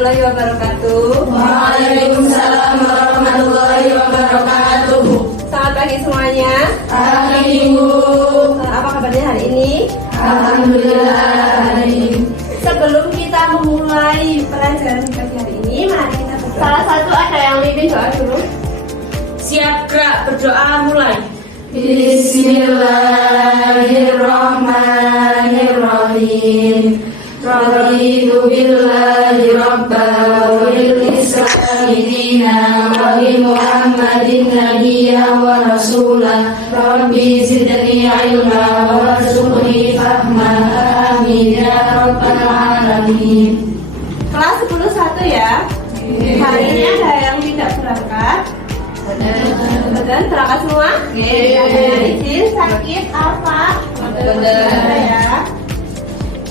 warahmatullahi wabarakatuh. Waalaikumsalam warahmatullahi wabarakatuh. Selamat pagi semuanya. Pagi Ibu. Apa kabarnya hari ini? Alhamdulillah hari ini. Sebelum kita memulai pelajaran pagi hari ini, mari kita berdoa. Salah satu ada yang mimpin doa dulu. Siap gerak berdoa mulai. Bismillahirrahmanirrahim. Raditu billahi rabba wa bil islami dina wa bi Muhammadin nabiyya wa rasula. Rabbi zidni ilma warzuqni fahma. Amin ya rabbal alamin. Kelas 10-1 ya. Hari ini ada yang tidak berangkat. Betul, berangkat semua? Ada yang izin, sakit, apa? Betul ya.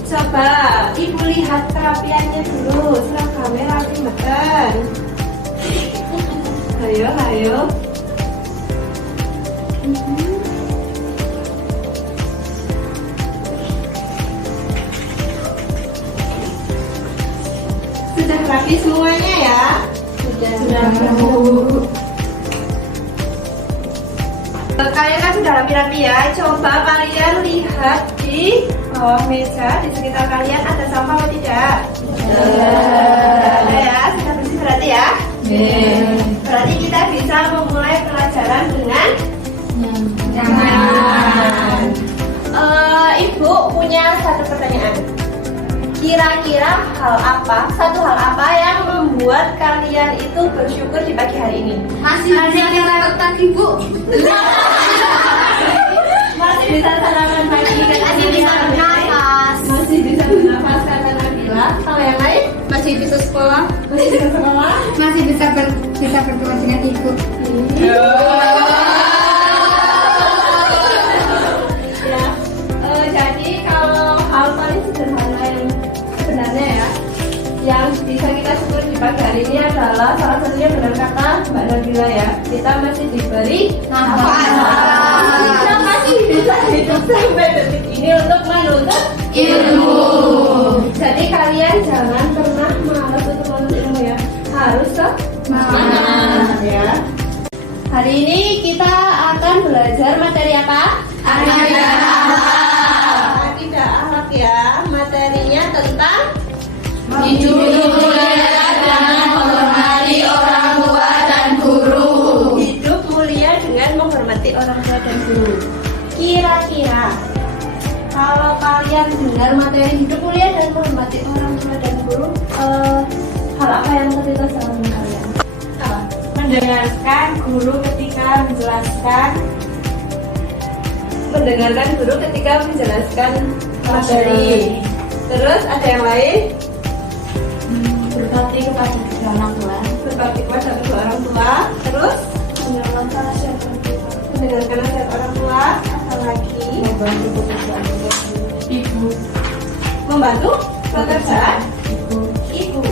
Coba Ibu lihat kerapiannya dulu. Seragamnya rapi betul. Ayo. Sudah rapi semuanya ya? Sudah. Kalian kan sudah rapi-rapi ya. Coba kalian lihat di bawah meja, di sekitar kalian ada sampah atau tidak? Ada ya, sudah bersih berarti ya? Berarti kita bisa memulai pelajaran dengan nyaman. Ibu punya satu pertanyaan. Kira-kira satu hal apa yang membuat kalian itu bersyukur di pagi hari ini? Masih bisa sarapan Ibu. Masih bisa sarapan pagi, Masih bisa bernafas. masih bisa bernafas kata Nabila. Kalau yang lain Masih bisa sekolah. masih bisa sekolah. Masih bisa bertemu dengan Ibu. Ya, jadi kalau hal paling sederhana yang sebenarnya ya, yang bisa kita syukur di pagi hari ini adalah salah satunya benar kata Mbak Nabila ya, kita masih diberi Nafas. Kita masih bisa hidup sampai detik ini untuk menuntut Ilmu. Jadi kalian jangan pernah malas untuk menuntut ilmu ya, harus semangat ya. Hari ini kita akan belajar materi apa? Akidah akhlak. Akidah akhlak ya. Materinya tentang Hidup mulia dengan menghormati orang tua dan guru. hidup mulia dengan menghormati orang tua dan guru. Kira-kira kalau kalian dengar materi hidup mulia dan menghormati orang tua dan guru, hal apa yang terlintas dalam kalian? Apa? Mendengarkan guru ketika menjelaskan. Mendengarkan guru ketika menjelaskan materi. Terus ada yang lain? Berbakti kepada orang tua. Berbakti kepada kedua orang tua. Terus mendengarkan nasihat orang tua. Apa lagi? Membantu pekerjaan ibu. Membantu pekerjaan ibu.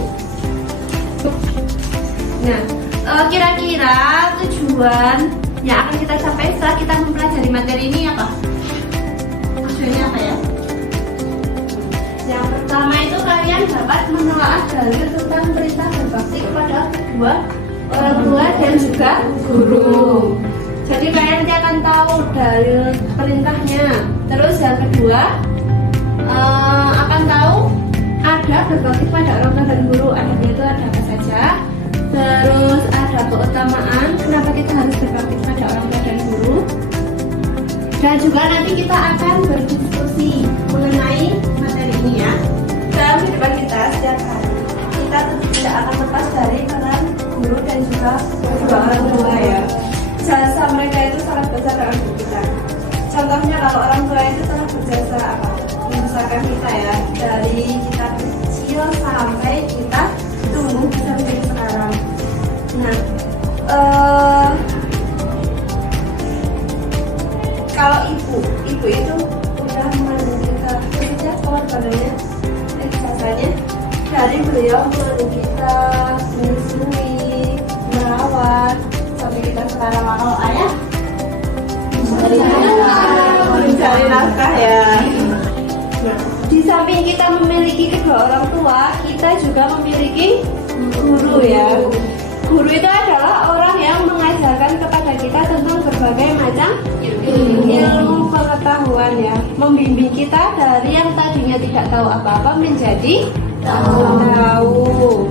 Nah, kira-kira tujuan yang akan kita capai setelah kita mempelajari materi ini apa? Maksudnya apa ya? Yang pertama itu kalian dapat menelaah dalil tentang perintah berbakti kepada kedua orang tua dan juga guru. Jadi kalian nanti akan tahu dalil perintahnya. Terus yang kedua akan tahu ada berbakti kepada orang tua dan guru. Adanya itu ada apa saja. Terus ada keutamaan kenapa kita harus berbakti kepada orang tua dan guru. Dan juga nanti kita akan berdiskusi mengenai materi ini ya. Dalam kehidupan kita setiap hari kita tidak akan lepas dari peran guru dan juga kedua orang tua ya. Jasa mereka itu sangat besar dalam hidup kita. Contohnya kalau orang tua itu sangat berjasa apa? Membesarkan kita ya, dari kita kecil sampai kita tumbuh bisa menjadi sekarang. Nah, kalau ibu itu udah mengandung kita, khususnya pengorbanannya, jasanya dari beliau mengandung kita, menyusui, merawat sampai kita sekarang. Kalau ayah mencari nafkah ya. Nah, di samping kita memiliki kedua orang tua, kita juga memiliki guru ya. Guru itu adalah orang yang mengajarkan kepada kita tentang berbagai macam ilmu pengetahuan ya, membimbing kita dari yang tadinya tidak tahu apa-apa menjadi tahu.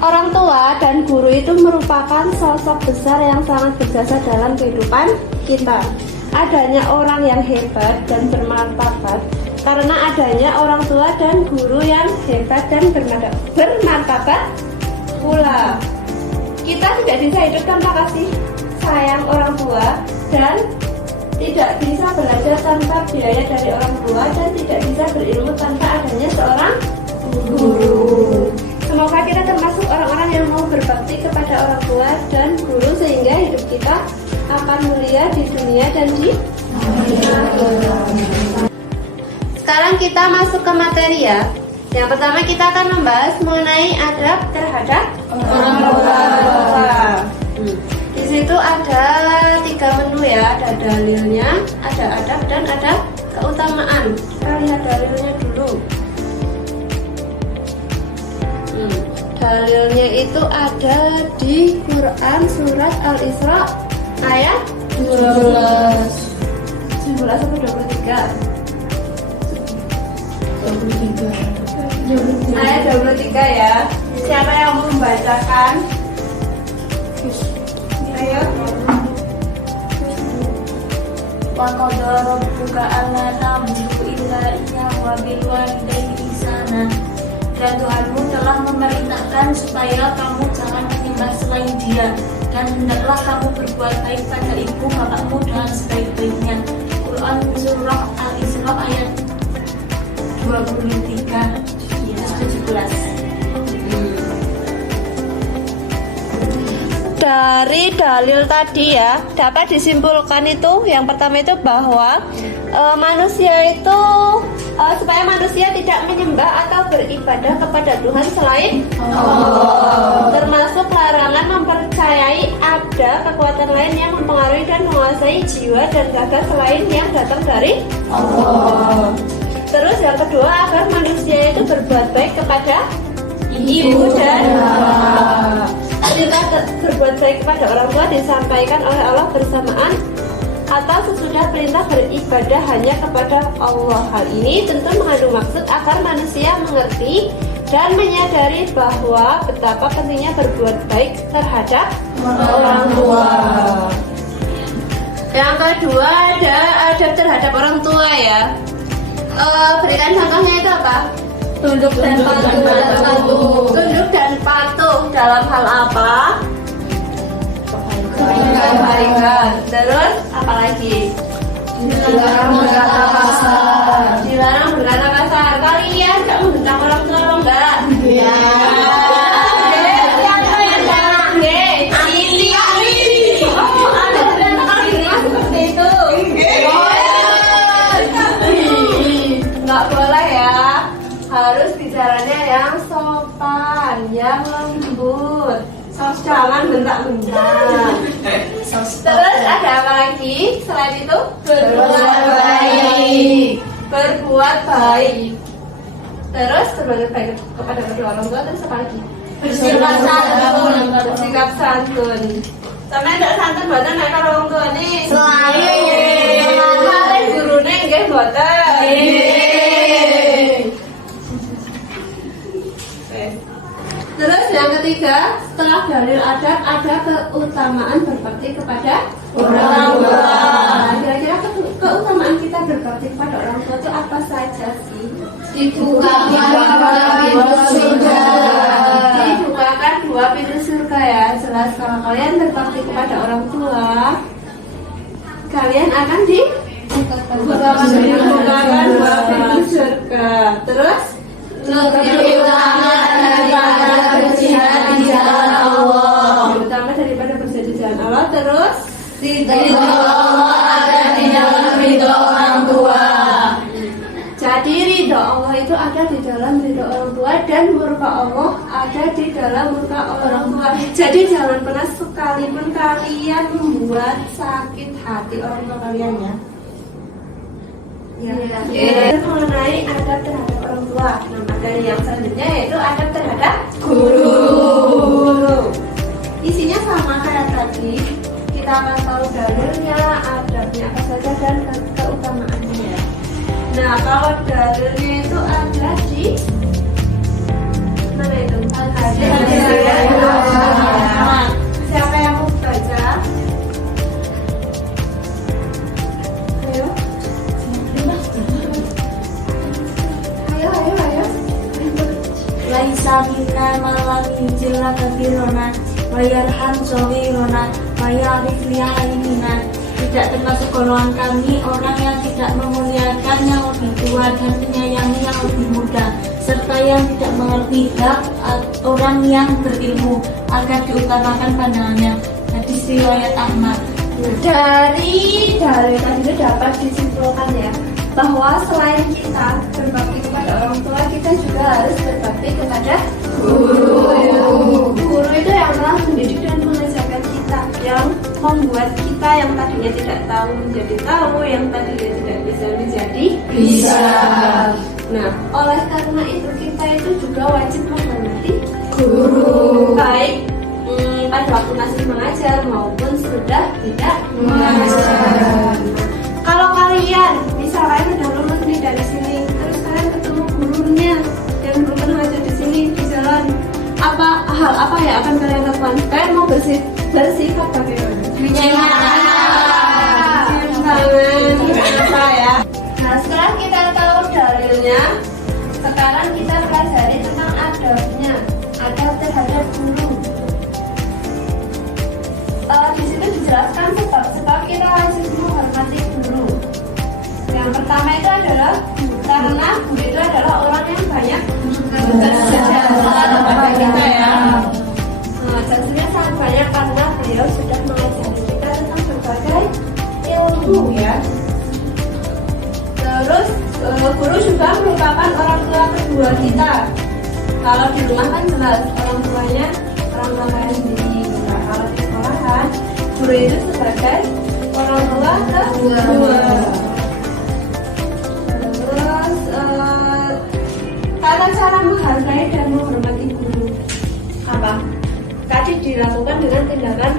Orang tua dan guru itu merupakan sosok besar yang sangat berjasa dalam kehidupan kita. Adanya orang yang hebat dan bermartabat karena adanya orang tua dan guru yang hebat dan bermartabat pula. Kita tidak bisa hidup tanpa kasih sayang orang tua dan tidak bisa belajar tanpa biaya dari orang tua dan tidak bisa berilmu tanpa adanya seorang guru. Semoga kita termasuk orang-orang yang mau berbakti kepada orang tua dan guru sehingga hidup kita akan mulia di dunia dan di akhirat. Sekarang kita masuk ke materi ya. Yang pertama kita akan membahas mengenai adab terhadap orang tua. Di situ ada 3 menu ya, ada dalilnya, ada adab dan ada keutamaan. Kita lihat dalilnya dulu. Dalilnya itu ada di Quran surat Al-Isra ayat 17 atau 23. Ayat 23 ya. Siapa yang membacakan? Ayo. Wa qadara rabbuka alla ta'budu illa iyyahu wa bil walidayni ihsana. Dan Tuhanmu telah memerintahkan supaya kamu jangan menyembah selain Dia, dan hendaklah kamu berbuat baik pada ibu bapakmu dengan sebaik-baiknya. Quran surah Al-Isra ayat 23 17. Dari dalil tadi ya, dapat disimpulkan itu yang pertama itu bahwa manusia itu supaya manusia tidak menyembah atau beribadah kepada Tuhan selain Allah. Termasuk larangan mempercayai ada kekuatan lain yang mempengaruhi dan menguasai jiwa dan raga selain yang datang dari Allah. Terus yang kedua, agar manusia itu berbuat baik kepada ibu dan bapak. Perintah berbuat baik kepada orang tua disampaikan oleh Allah bersamaan atau sesudah perintah beribadah hanya kepada Allah. Hal ini tentu mengandung maksud agar manusia mengerti dan menyadari bahwa betapa pentingnya berbuat baik terhadap orang tua. Yang kedua ada adab terhadap orang tua ya. Berikan contohnya itu apa? Tunduk dan patuh. Tunduk dan patuh dalam hal apa? Kebaikan. Terus apa lagi? Dilarang berkata kasar. Dilarang berkata kasar. Kalian gak membentak orang tua lo enggak? Iya. Siapa yang salah? Ini. Oh, ada berantakan di rumah seperti itu. Nggak boleh ya. Harus bicaranya yang sopan, yang lembut. Jangan bentak-bentak. Terus ada apa lagi selain itu? Berbuat baik. Berbuat baik. Terus berbuat baik kepada kedua orang tua. Terus apa lagi? Bersikap santun. Bersikap santun. Sama tidak santun buatan nek karo wong tuane. Selain kalian gurune nggih mboten. Terus yang ketiga, setelah dalil adab ada keutamaan berbakti kepada orang tua. Kira-kira keutamaan kita berbakti kepada orang tua itu apa saja sih? Dibukakan pintu surga. Dibukakan 2 pintu surga ya. Jelas kalau kalian berbakti kepada orang tua, kalian akan dibukakan 2 pintu surga. Terus Lebih utama daripada berjihad di jalan Allah. lebih utama daripada berjihad di jalan Allah. Terus Ridho Allah ada di dalam ridho orang tua. jadi ridho Allah itu ada di dalam ridho orang tua dan murka Allah ada di dalam murka orang tua. Jadi jangan pernah sekalipun kalian membuat sakit hati orang tua kalian ya. Ya. Mengenai adab terhadap orang tua. Nah, materi yang selanjutnya yaitu adab terhadap guru. Isinya sama kayak tadi. Kita akan tahu dalilnya, adabnya apa saja dan keutamaannya. Nah, kalau dalilnya itu ada di mana itu? Siapa yang mau baca? Ayo. Ayo. Laisa minna malam injilna kabirona wayarham sawirona wayarif liyaimina. Tidak termasuk golongan kami orang yang tidak memuliakan yang lebih tua dan menyayangi yang lebih muda, serta yang tidak mengerti hak orang yang berilmu agar diutamakan pandangannya. Hadis riwayat Ahmad. Dari dalil tadi itu dapat disimpulkan ya bahwa selain kita berbakti kepada orang tua, kita juga harus berbakti kepada guru. Guru itu yang telah mendidik dan mengajarkan kita, yang membuat kita yang tadinya tidak tahu menjadi tahu, yang tadinya tidak bisa menjadi bisa. Nah, oleh karena itu kita itu juga wajib menghormati guru, baik pada waktu masih mengajar maupun sudah tidak mengajar. Kalau kalian misalnya sudah lulus nih dari sini, terus kalian ketemu gurunya yang dulu pernah ngajar di sini di jalan, hal apa yang akan kalian lakukan? Kalian mau bersifat bagaimana? Apa ya? Nah, setelah kita tahu dalilnya, sekarang kita pelajari tentang adabnya, adab terhadap guru. Di situ dijelaskan sebab kita wajib menghormati guru. Yang pertama itu adalah karena guru itu adalah orang yang banyak berjasa kepada kita ya. Jasanya sangat banyak karena beliau sudah mengajari kita tentang berbagai ilmu ya. Terus guru juga merupakan orang tua kedua kita. Kalau di rumah kan jelas orang tuanya orang tua kalian sendiri. Nah, kalau di sekolahan guru itu sebagai orang tua kedua. Terus tata cara menghargai dan menghormati guru apa? Tadi dilakukan dengan tindakan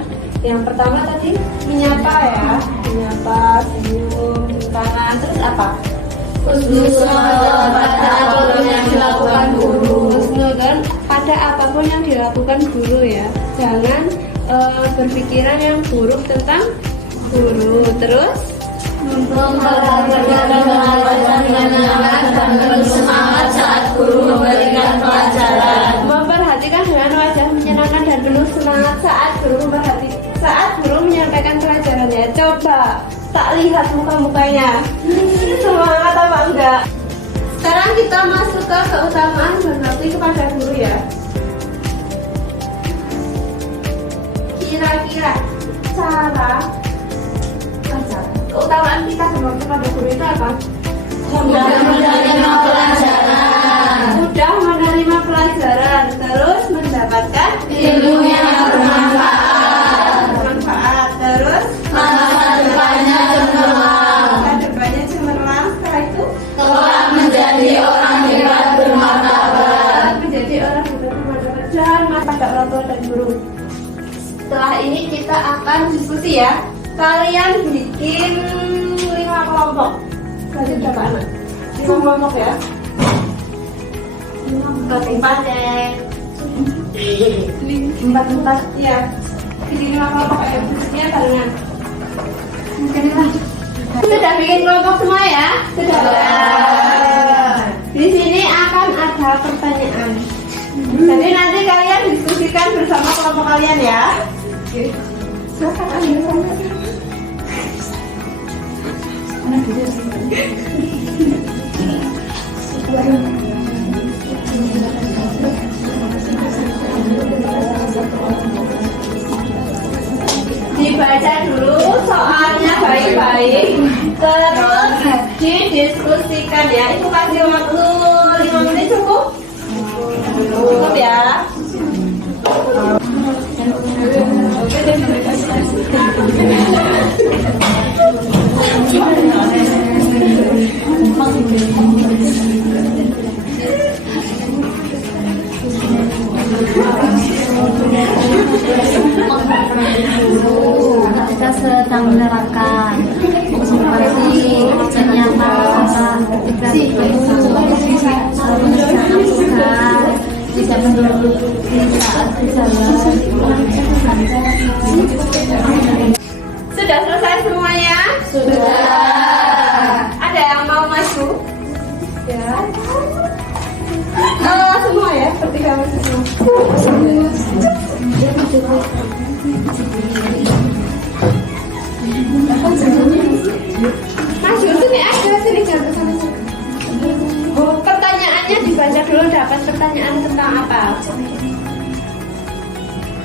yang pertama tadi menyapa ya, menyapa, senyum, tangan, terus apa? Husnuzon pada apapun yang dilakukan guru. Husnuzon pada apapun yang dilakukan guru ya. Jangan berpikiran yang buruk tentang guru. Terus memperhatikan dan bersemangat saat guru memberikan pelajaran. Memperhatikan dengan wajah menyenangkan dan penuh semangat saat guru menyampaikan pelajarannya. Coba tak lihat muka-mukanya semangat apa enggak. Sekarang kita masuk ke keutamaan berbakti kepada guru ya. Kira-kira keutamaan kita berbakti kepada guru itu apa? Mudah menerima pelajaran. Mudah menerima pelajaran, terus mendapatkan Ilmu yang bermanfaat. Terus Masa depannya cemerlang. Setelah itu Kelak menjadi orang hebat bermartabat. menjadi orang yang bermartabat dan pada orang tua dan guru. Setelah ini kita akan diskusi ya. Kalian bikin 5 kelompok. Berarti berapa anak? 5 kelompok ya. 4 ya. 4 ya. Bikin 5 kelompok ya. Diskusinya barengan. Sudah bikin kelompok semua ya? Sudah. Di sini akan ada pertanyaan. Jadi nanti kalian diskusikan bersama kelompok kalian ya. Silakan ambil sana. Dibaca dulu soalnya baik-baik, terus didiskusikan ya. Itu kasih waktu 5 menit cukup? Cukup ya. bisa menunggu di saat berjalan. Sudah selesai semuanya? Sudah. Ada yang mau maju? Ya. Semua ya, seperti kamu semua. Maju sini aja, sini jangan kesana. Pertanyaannya dibaca dulu, dapat pertanyaan tentang apa?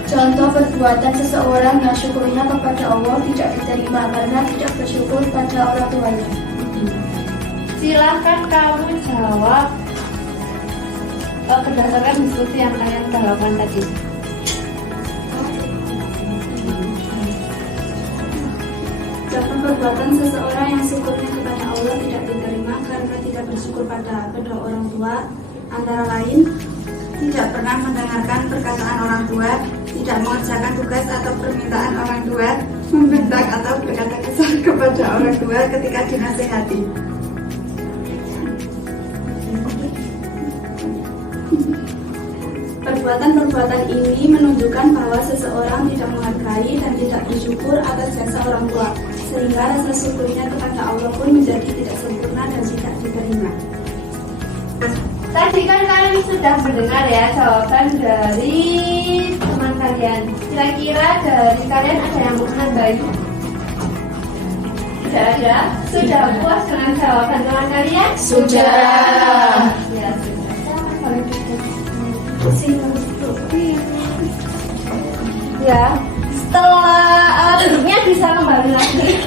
Contoh perbuatan seseorang yang syukurnya kepada Allah tidak diterima karena tidak bersyukur pada orang tuanya. Silakan kamu jawab berdasarkan diskusi yang kalian sudah lakukan tadi. Contoh perbuatan seseorang yang syukurnya kepada Allah tidak diterima karena tidak bersyukur pada kedua orang tua, antara lain tidak pernah mendengarkan perkataan orang tua, tidak mengerjakan tugas atau permintaan orang tua, membentak atau berkata kasar kepada orang tua ketika dinasihati. Perbuatan-perbuatan ini menunjukkan bahwa seseorang tidak menghargai dan tidak bersyukur atas jasa orang tua, sehingga rasa syukurnya kepada Allah pun menjadi tidak sempurna dan tidak diterima. Tadi kan kalian sudah mendengar ya jawaban dari teman kalian. Kira-kira dari kalian ada yang mau menambahi? Sudah ada? Sudah puas dengan jawaban teman kalian? Sudah. Ya, sudah. Ya, setelah duduknya bisa kembali lagi.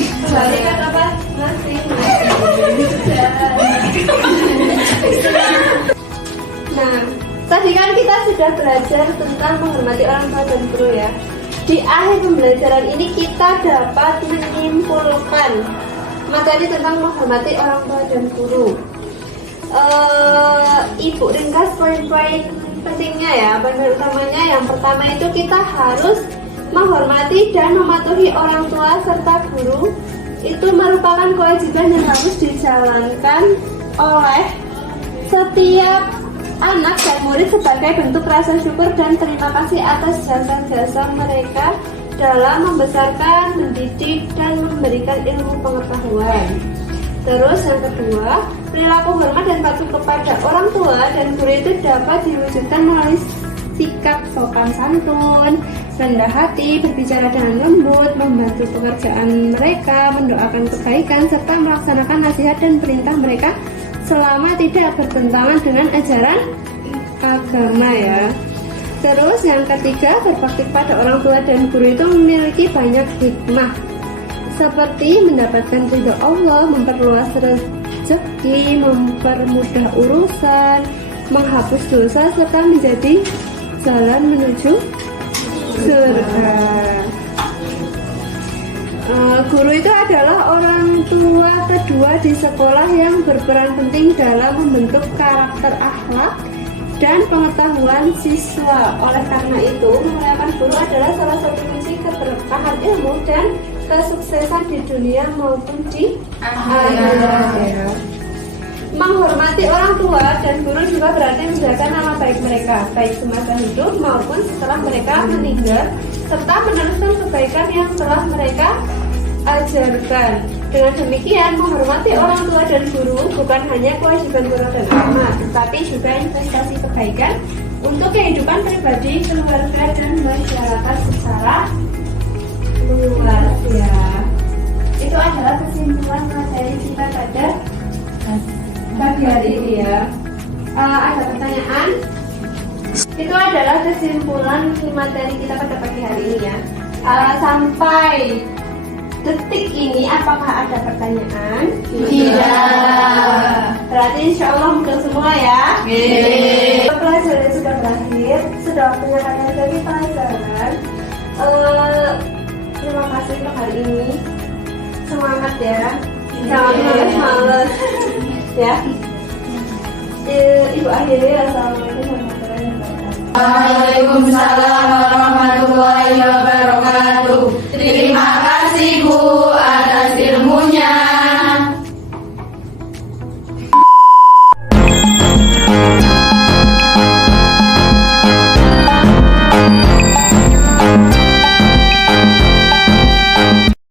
Kembali kan apa? Masih. Nah, tadi kan kita sudah belajar tentang menghormati orang tua dan guru ya. Di akhir pembelajaran ini kita dapat menyimpulkan materi tentang menghormati orang tua dan guru. Ibu ringkas poin-poin pentingnya ya. Poin utamanya yang pertama itu kita harus menghormati dan mematuhi orang tua serta guru. Itu merupakan kewajiban yang harus dijalankan oleh setiap anak dan murid sebagai bentuk rasa syukur dan terima kasih atas jasa-jasa mereka dalam membesarkan, mendidik, dan memberikan ilmu pengetahuan. Terus yang kedua, perilaku hormat dan patuh kepada orang tua dan guru itu dapat diwujudkan melalui sikap sopan santun, rendah hati, berbicara dengan lembut, membantu pekerjaan mereka, mendoakan kebaikan, serta melaksanakan nasihat dan perintah mereka selama tidak bertentangan dengan ajaran agama ya. Terus yang ketiga, berbakti pada orang tua dan guru itu memiliki banyak hikmah, seperti mendapatkan ridho Allah, memperluas rezeki, mempermudah urusan, menghapus dosa, serta menjadi jalan menuju surga. Guru itu adalah orang tua kedua di sekolah yang berperan penting dalam membentuk karakter akhlak dan pengetahuan siswa. Oleh karena itu, memuliakan guru adalah salah satu kunci keberkahan ilmu dan kesuksesan di dunia maupun di akhirat. Menghormati orang tua dan guru juga berarti menjaga nama baik mereka, baik semasa hidup maupun setelah mereka meninggal, serta meneruskan kebaikan yang telah mereka ajarkan. Dengan demikian, menghormati orang tua dan guru bukan hanya kewajiban moral dan agama, tetapi juga investasi kebaikan untuk kehidupan pribadi, keluarga, dan masyarakat secara luas ya. Itu adalah kesimpulan materi kita pada pagi hari ini ya. Ada pertanyaan? Itu adalah kesimpulan materi kita pada pagi hari ini ya. Sampai detik ini apakah ada pertanyaan? Tidak. Berarti insya Allah mudah semua ya. Pelajaran sudah berakhir, sudah waktunya kalian menjadi pelajaran. Terima kasih untuk hari ini. Semangat ya. Jangan males-males ya. Ibu akhiri, assalamualaikum warahmatullahi wabarakatuh. Waalaikumsalam.